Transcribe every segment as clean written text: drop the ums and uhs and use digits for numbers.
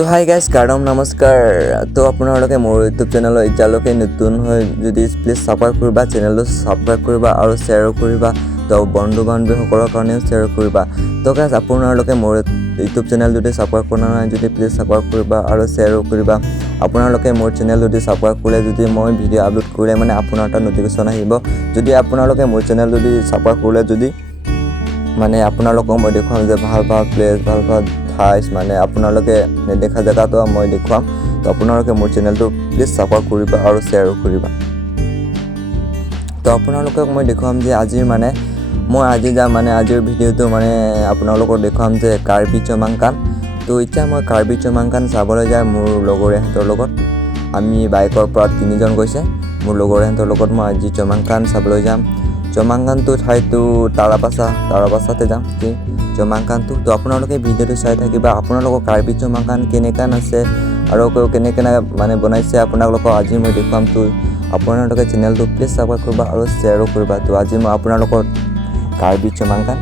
তো hi guys কাৰম নমস্কাৰ। তো আপোনালোকে মোৰ ইউটিউব চেনেলত এতিয়ালৈকে নতুন হয় যদি প্লিজ ছাবস্ক্ৰাইব কৰিবা, চেনেলটো ছাবস্ক্ৰাইব কৰিবা আৰু শ্বেয়াৰো কৰিবা। তো বন্ধু বান্ধৱীসকলৰ কাৰণেও শ্বেয়াৰ কৰিবা। তো গাইজ আপোনালোকে মোৰ ইউটিউব চেনেল যদি ছাবস্ক্ৰাইব কৰা নাই যদি প্লিজ ছাবস্ক্ৰাইব কৰিবা আৰু শ্বেয়াৰো কৰিবা। আপোনালোকে মোৰ চেনেল যদি ছাবস্ক্ৰাইব কৰিলে যদি মই ভিডিঅ' আপলোড কৰিলে মানে আপোনাৰ তাত নটিফিকেশ্যন আহিব। যদি আপোনালোকে মোৰ চেনেল যদি ছাবস্ক্ৰাইব কৰিলে যদি মানে আপোনালোকক মই দেখুৱাম যে ভাল ভাল প্লেচ ভাল ভাল ঠাইছ মানে আপোনালোকে নেদেখা জেগাটো মই দেখুৱাম। তো আপোনালোকে মোৰ চেনেলটো প্লিজ ছাবস্ক্ৰাইব কৰিবা আৰু শ্বেয়াৰো কৰিবা। তো আপোনালোকক মই দেখুৱাম যে আজিৰ মানে মই আজি যাম মানে আজিৰ ভিডিঅ'টো মানে আপোনালোকক দেখুৱাম যে কাৰ্বি চমাংকান। তো এতিয়া মই কাৰ্বি চমাংকান চাবলৈ যাম মোৰ লগৰীয়াহঁতৰ লগত। আমি বাইকৰ পৰা 3জন গৈছে। মোৰ লগৰীয়াহঁতৰ লগত মই আজি চমাংকান চাবলৈ যাম। চমাংকানটো ঠাইটো তাৰাপাছাতে যাম কি চমাংকানটো। তো আপোনালোকে ভিডিঅ'টো চাই থাকিবা। আপোনালোকৰ কাৰ্বি চমাংকান কেনেকান আছে আৰু কেনেকৈ মানে বনাইছে আপোনালোকক আজি মই দেখুৱাম। তো আপোনালোকে চেনেলটো প্লিজ ছাবস্ক্ৰাইব কৰিবা আৰু শ্বেয়াৰো কৰিবা। তো আজি মই আপোনালোকৰ কাৰ্বি চমাংকান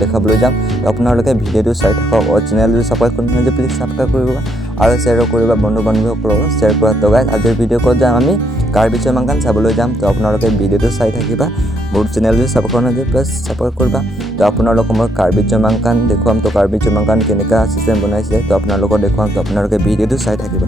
দেখাবলৈ যাম। তো আপোনালোকে ভিডিঅ'টো চাই থাকক আৰু চেনেলটো ছাবস্ক্ৰাইব কৰি যে প্লিজ ছাবস্ক্ৰাইব কৰিবা আৰু শ্বেয়াৰো কৰিবা বন্ধু বান্ধৱীসকলৰ শ্বেয়াৰ কৰা। তো গাইজ আজিৰ ভিডিঅ' ক'ত যাম আমি কাৰ্বি চমাংকান চাবলৈ যাম। তো আপোনালোকে ভিডিঅ'টো চাই থাকিবা। মোৰ চেনেলটো ছাবস্ক্ৰাইব কৰা নাই প্লিজ ছাবস্ক্ৰাইব কৰিবা। তো আপোনালোকক মই কাৰ্বি চমাংকান দেখুৱাম। তো কাৰ্বি চমাংকান কেনেকুৱা চিষ্টেম বনাইছে তো আপোনালোকক দেখুৱাম। তো আপোনালোকে ভিডিঅ'টো চাই থাকিবা।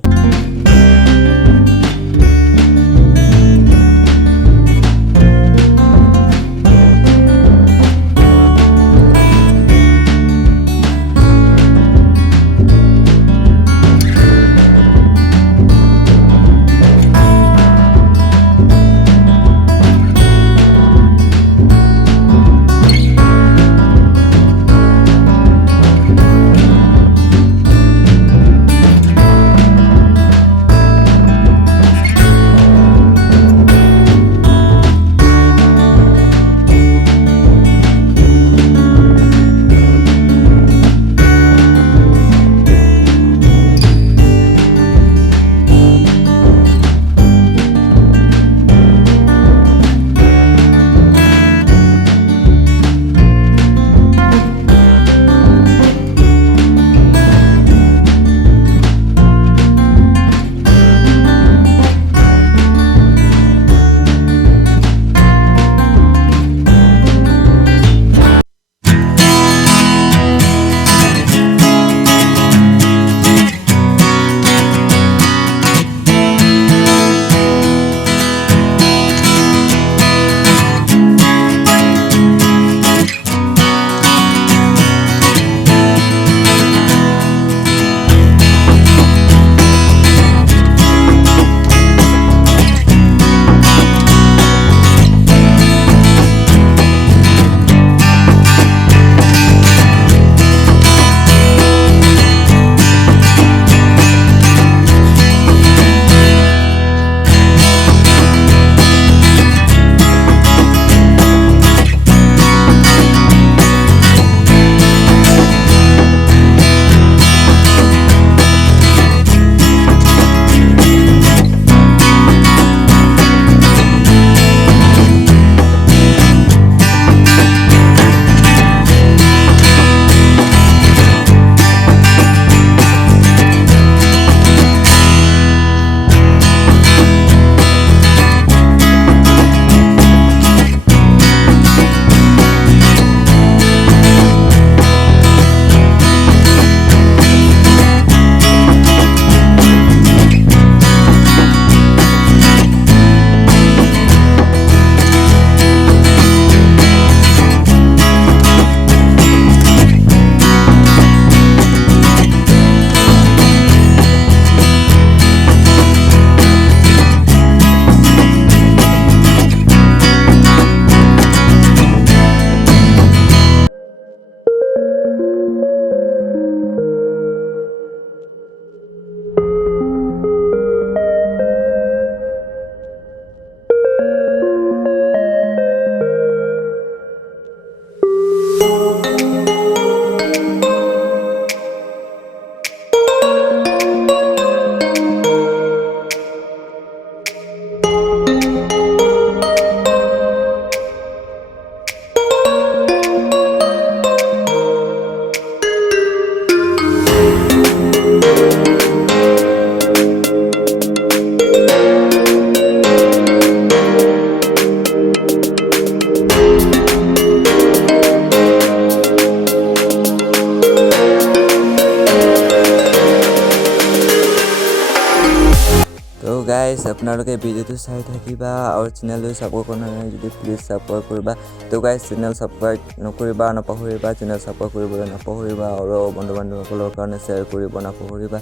তো গাইজ আপোনালোকে ভিডিঅ'টো চাই থাকিবা আৰু চেনেলটো ছাপোৰ্ট কৰা নাই যদি প্লিজ ছাপোৰ্ট কৰিবা। তো গাইজ চেনেল ছাবস্ক্ৰাইব নকৰিবা নাপাহৰিবা, চেনেল ছাপোৰ্ট কৰিবলৈ নাপাহৰিবা আৰু বন্ধু বান্ধৱীসকলৰ কাৰণে শ্বেয়াৰ কৰিব নাপাহৰিবা।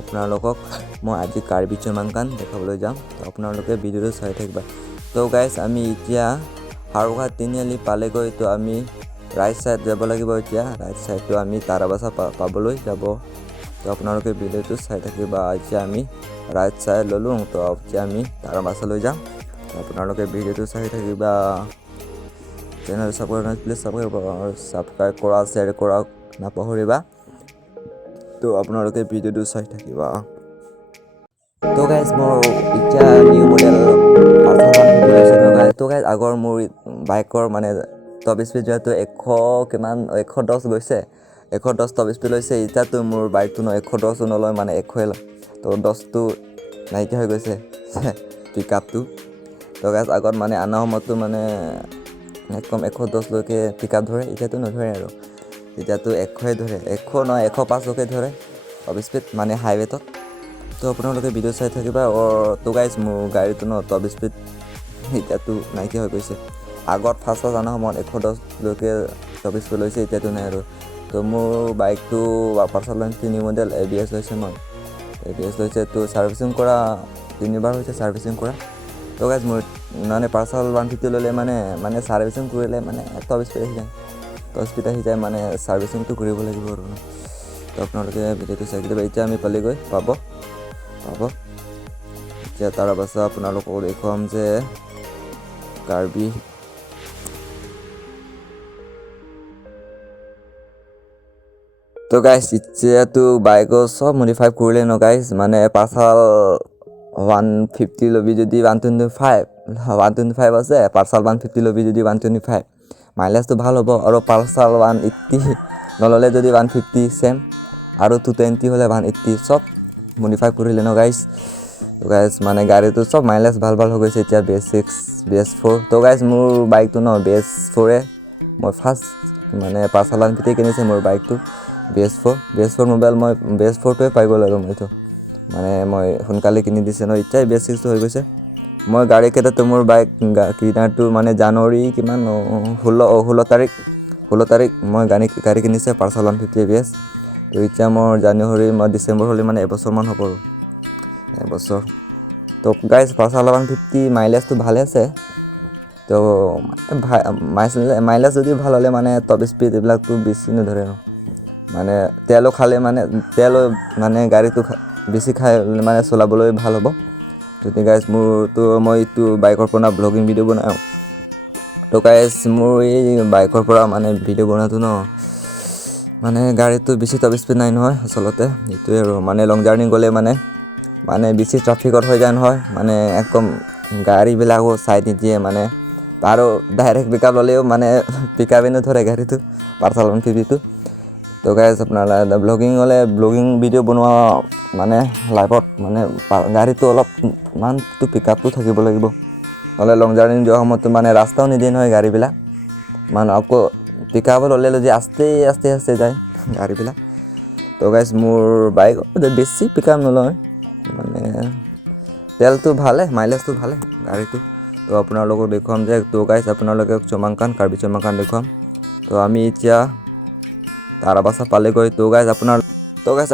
আপোনালোকক মই আজি কাৰ্বি চমাংকান দেখাবলৈ যাম, তো আপোনালোকে ভিডিঅ'টো চাই থাকিবা। তো গাইজ আমি এতিয়া হাৰুঘাট তিনিআলি পালেগৈ। তো আমি ৰাইট ছাইড যাব লাগিব। এতিয়া ৰাইট ছাইডটো আমি তাৰাবাসা পাবলৈ যাব। তো আপোনালোকে ভিডিঅ'টো চাই থাকিবা। এতিয়া আমি ৰাইট ছাইড ল'লোঁ, তো এতিয়া আমি তাৰাবাসালৈ যাম। আপোনালোকে ভিডিঅ'টো চাই থাকিবা। চেনেল ছাবস্ক্ৰাইব প্লিজ ছাবস্ক্ৰাইব কৰা শ্বেয়াৰ কৰা নাপাহৰিবা। তো আপোনালোকে ভিডিঅ'টো চাই থাকিবা। তো গাইজ মোৰ এতিয়া নিউ মডেল তো গাইজ আগৰ মোৰ বাইকৰ মানে টপ স্পীড যিহেতু 110 গৈছে, 110 টপ স্পীড লৈছে। এতিয়াতো মোৰ বাইকটো 110 নলয়, মানে 100 লয়। তো 10টো নাইকিয়া হৈ গৈছে পিক আপটো। তো গাইজ আগত মানে আনা সময়ততো মানে একদম 110লৈকে পিক আপ ধৰে, এতিয়াতো নধৰে আৰু। এতিয়াতো 100হে ধৰে, 100 নহয় 105লৈকে ধৰে টপ স্পীড মানে হাইৱেত। তো আপোনালোকে ভিডিঅ' চাই থাকিবা। তো গাইজ মোৰ গাড়ীটো টপ স্পীড এতিয়াতো নাইকিয়া হৈ গৈছে। আগত ফাৰ্ষ্ট অনা সময়ত 110লৈকে টপ স্পীড লৈছে, এতিয়াতো নাই আৰু। তো মোৰ বাইকটো পালচাৰ 150 নিউ মডেল ABS লৈছে, মই ABS লৈছে। তো ছাৰ্ভিচিং কৰা 3বাৰ হৈছে ছাৰ্ভিচিং কৰা। তো গাইজ মোৰ মানে পালচাৰ 150 ল'লে মানে ছাৰ্ভিচিং কৰিলে মানে টপ স্পীড আহি যায়, মানে ছাৰ্ভিচিংটো কৰিব লাগিব আৰু। তো আপোনালোকে ভিডিঅ'টো চাই দিব। এতিয়া আমি পালেগৈ পাব এতিয়া তাৰাবাসা আপোনালোকক দেখুৱাম যে কাৰ্বি। তো গাইজ এতিয়াতো বাইকৰ চব মডিফাই কৰিলে ন গাইজ, মানে পালচাৰ 150 ল'বি যদি 125 আছে, পালচাৰ 150 ল'বি যদি 125 মাইলেজটো ভাল হ'ব। আৰু পালচাৰ 180 নল'লে যদি 150 চেম, আৰু 220 হ'লে 180 চব মডিফাই কৰিলে ন গাইজ। তো গাইজ মানে গাড়ীটো চব মাইলেজ ভাল হৈ গৈছে এতিয়া। BS6 BS4। তো গাইজ মোৰ বাইকটো BS4 মই ফাৰ্ষ্ট মানে পালচাৰ 150 কিনিছে মোৰ বাইকটো BS4 মোবাইল। মই BS4টোৱে পাই গ'ল আৰু মইতো মানে মই সোনকালে কিনি দিছে ন, এতিয়াই BS6টো হৈ গৈছে। মই গাড়ী কেইটাতো মোৰ বাইক কিনাৰটো মানে জানুৱাৰী কিমান 16 তাৰিখ মই গাড়ী কিনিছে পালচাৰ 150 ABS। তো এতিয়া মোৰ ডিচেম্বৰ হ'লে মানে এবছৰমান হ'ব আৰু এবছৰ। তো গাইজ পালচাৰ 150 মাইলেজটো ভালে আছে। তো মাইলেজ যদি ভাল হ'লে মানে টপ স্পীড এইবিলাকতো বেছি নধৰে ন, মানে তেলো খালে মানে গাড়ীটো বেছি খাই মানে চলাবলৈ ভাল হ'ব। যদি গাইজ মইতো বাইকৰ পৰা ব্লগিং ভিডিঅ' বনাওঁ। তো গাইজ মোৰ এই বাইকৰ পৰা মানে ভিডিঅ' বনোৱাটো মানে গাড়ীটো বেছি টপ স্পীড নাই নহয় আচলতে, এইটোৱে আৰু। মানে লং জাৰ্ণি গ'লে মানে বেছি ট্ৰাফিকত হৈ যায় নহয়, মানে একদম গাড়ীবিলাকো চাই নিদিয়ে মানে। আৰু ডাইৰেক্ট পিক আপ ল'লেও মানে পিক আপে নধৰে গাড়ীটো পালচাৰ 150টো। তো গাইজ আপোনাৰ ব্লগিং ভিডিঅ' বনোৱা মানে লাইভত মানে গাড়ীটো অলপমানটো পিক আপটো থাকিব লাগিব, নহ'লে লং জাৰ্ণি যোৱা সময়ততো মানে ৰাস্তাও নিদিয়ে নহয় গাড়ীবিলাক। মানে আকৌ পিক আপ ল'লে যদি আস্তে যায় গাড়ীবিলাক। তো গাইজ মোৰ বাইক বেছি পিক আপ নলয়, মানে তেলটো ভালে মাইলেজটো ভালে গাড়ীটো। তো আপোনালোকক দেখুৱাম যে, তো গাইজ আপোনালোকে কাৰ্বি চমাংকান দেখুৱাম। তো আমি এতিয়া তাৰাবাসা পালেগৈ। তো গাইজ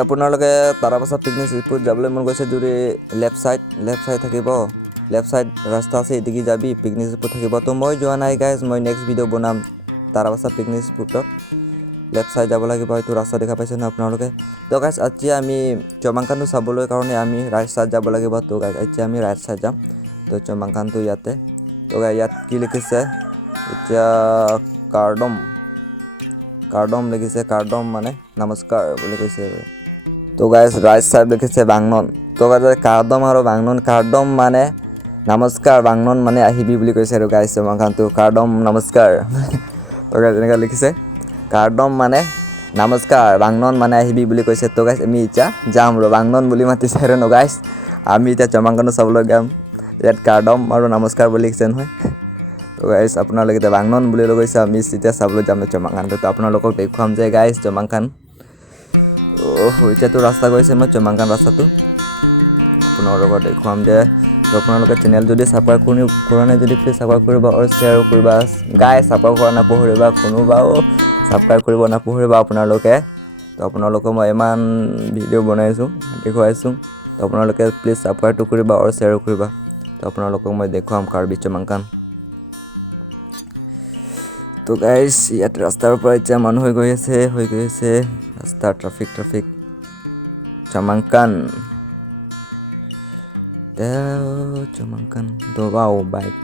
আপোনালোকে তাৰাবাসা পিকনিক স্পট যাবলৈ মন গৈছে যদি লেফ্ট চাইড থাকিব, লেফ্ট চাইড ৰাস্তা আছে, এদিকে যাবি পিকনিক স্পট থাকিব। তো মই যোৱা নাই গাইজ, মই নেক্সট ভিডিঅ' বনাম তাৰাবাসা পিকনিক স্পটত। লেফ্ট চাইড যাব লাগিব, এইটো ৰাস্তা দেখা পাইছে ন আপোনালোকে। তো গাইজ এতিয়া আমি চমাংকানটো চাবলৈ কাৰণে আমি ৰাইট চাইড যাব লাগিব। তো গাইজ এতিয়া আমি ৰাইট চাইড যাম। তো চমাংকানটো ইয়াতে। তো গাইজ ইয়াত কি লিখিছে এতিয়া কাৰ্ডম লিখিছে, কাৰ্ডম মানে নমস্কাৰ বুলি কৈছে। তো গাইজ ৰাইট চাইড লিখিছে বাংনন। তো গাইজ কাৰ্ডম আৰু বাংনন, কাৰ্ডম মানে নমস্কাৰ, বাংনন মানে আহিবি বুলি কৈছে আৰু গাইজ চমাংকানটো কাৰ্ডম নমস্কাৰ। তো গাইজ এনেকৈ লিখিছে কাৰ্ডম মানে নমস্কাৰ, বাংনন মানে আহিবি বুলি কৈছে। তো গাইজ আমি এতিয়া যাম আৰু বাংনন বুলি মাতিছে আৰু ন গাইজ। আমি এতিয়া চমাংকানটো চাবলৈ যাম। ইয়াত কাৰ্ডম আৰু নমস্কাৰ বুলি লিখিছে নহয়। তো গাইজ আপোনালোকে এতিয়া বাংনন বুলি লৈ গৈছে, আমি এতিয়া চাবলৈ যাম চমাংকানটো। তো আপোনালোকক দেখুৱাম যে গাইজ চমাংকান। এতিয়াতো ৰাস্তা গৈছে মই চমাংকান ৰাস্তাটো। আপোনালোকক দেখুৱাম যে তো আপোনালোকে চেনেল যদি ছাবস্ক্ৰাইব কৰা নাই যদি প্লিজ ছাবস্ক্ৰাইব কৰিবা আৰু শ্বেয়াৰ কৰিবা গাই ছাবস্ক্ৰাইব কৰা নাপাহৰিবা কোনোবাও ছাবস্ক্ৰাইব কৰিব নাপাহৰিবা আপোনালোকে তো আপোনালোকক মই ইমান ভিডিঅ' বনাইছোঁ দেখুৱাইছোঁ তো আপোনালোকে প্লিজ ছাবস্ক্ৰাইব কৰিবা আৰু শ্বেয়াৰ কৰিবা তো আপোনালোকক মই দেখুৱাম কাৰ্বি চমাংকান তো গাইজ ইয়াত ৰাস্তাৰ পৰা এতিয়া মানুহ হৈ গৈ আছে ৰাস্তা ট্ৰাফিক চমাংকান চমাংকান দবাও বাইক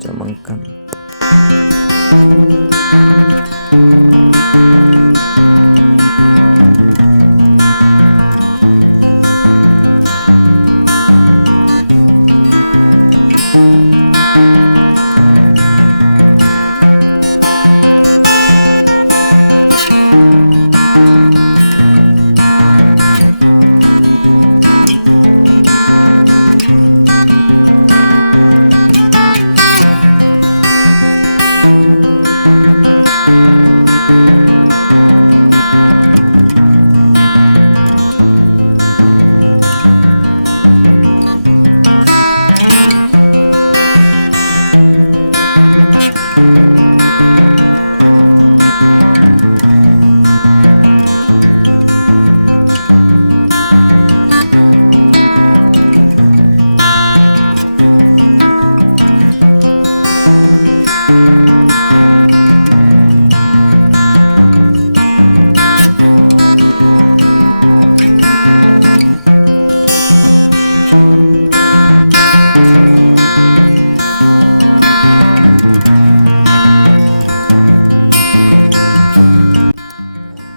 চমাংকান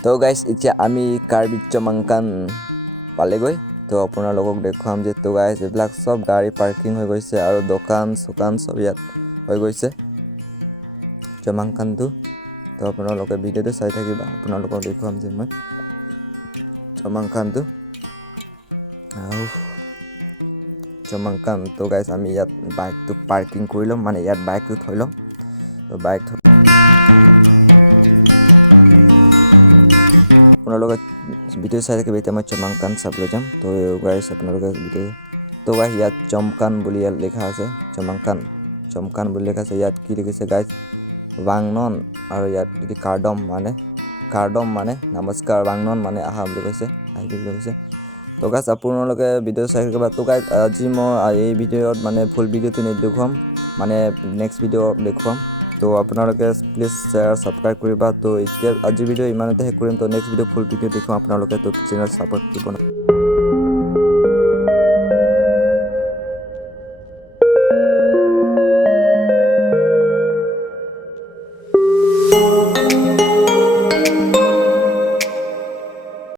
তো গাইজ এতিয়া আমি কাৰ্বি চমাংকান পালেগৈ তো আপোনালোকক দেখুৱাম যে তো গাইজ এইবিলাক চব গাড়ী পাৰ্কিং হৈ গৈছে আৰু দোকান চোকান চব ইয়াত হৈ গৈছে চমাংকানটো তো আপোনালোকে ভিডিঅ'টো চাই থাকিবা আপোনালোকক দেখুৱাম যে মই চমাংকানটো চমাংকান তো গাইজ আমি ইয়াত বাইকটো পাৰ্কিং কৰি ল'ম মানে ইয়াত বাইকটো থৈ ল'ম তো বাইক আপোনালোকে ভিডিঅ' চাই থাকিব এতিয়া মই চমাংকান চাবলৈ যাম তো গাইজ আপোনালোকে ভিডিঅ' তো গাইজ ইয়াত চমকান বুলি ইয়াত লিখা আছে চমকান বুলি লিখা আছে ইয়াত কি লিখিছে গাইজ ৱাংনন আৰু ইয়াত যদি কাৰ্ডম মানে নমস্কাৰ ৱাংনন মানে আহা বুলি কৈছে আহিবি বুলি কৈছে তো গাইজ আপোনালোকে ভিডিঅ' চাই থাকিবা তো গাইজ আজি মই এই ভিডিঅ'ত মানে ফুল ভিডিঅ'টো নেদেখুৱাম মানে নেক্সট ভিডিঅ' দেখুৱাম তো আপোনালোকে প্লিজ শ্বেয়াৰ ছাবস্ক্ৰাইব কৰিবা তো এতিয়া আজি ভিডিঅ' ইমানতে শেষ কৰিম তো নেক্সট ভিডিঅ' ফুল ভিডিঅ' দেখুৱাম আপোনালোকে তো চেনেল ছাপোৰ্ট কৰিব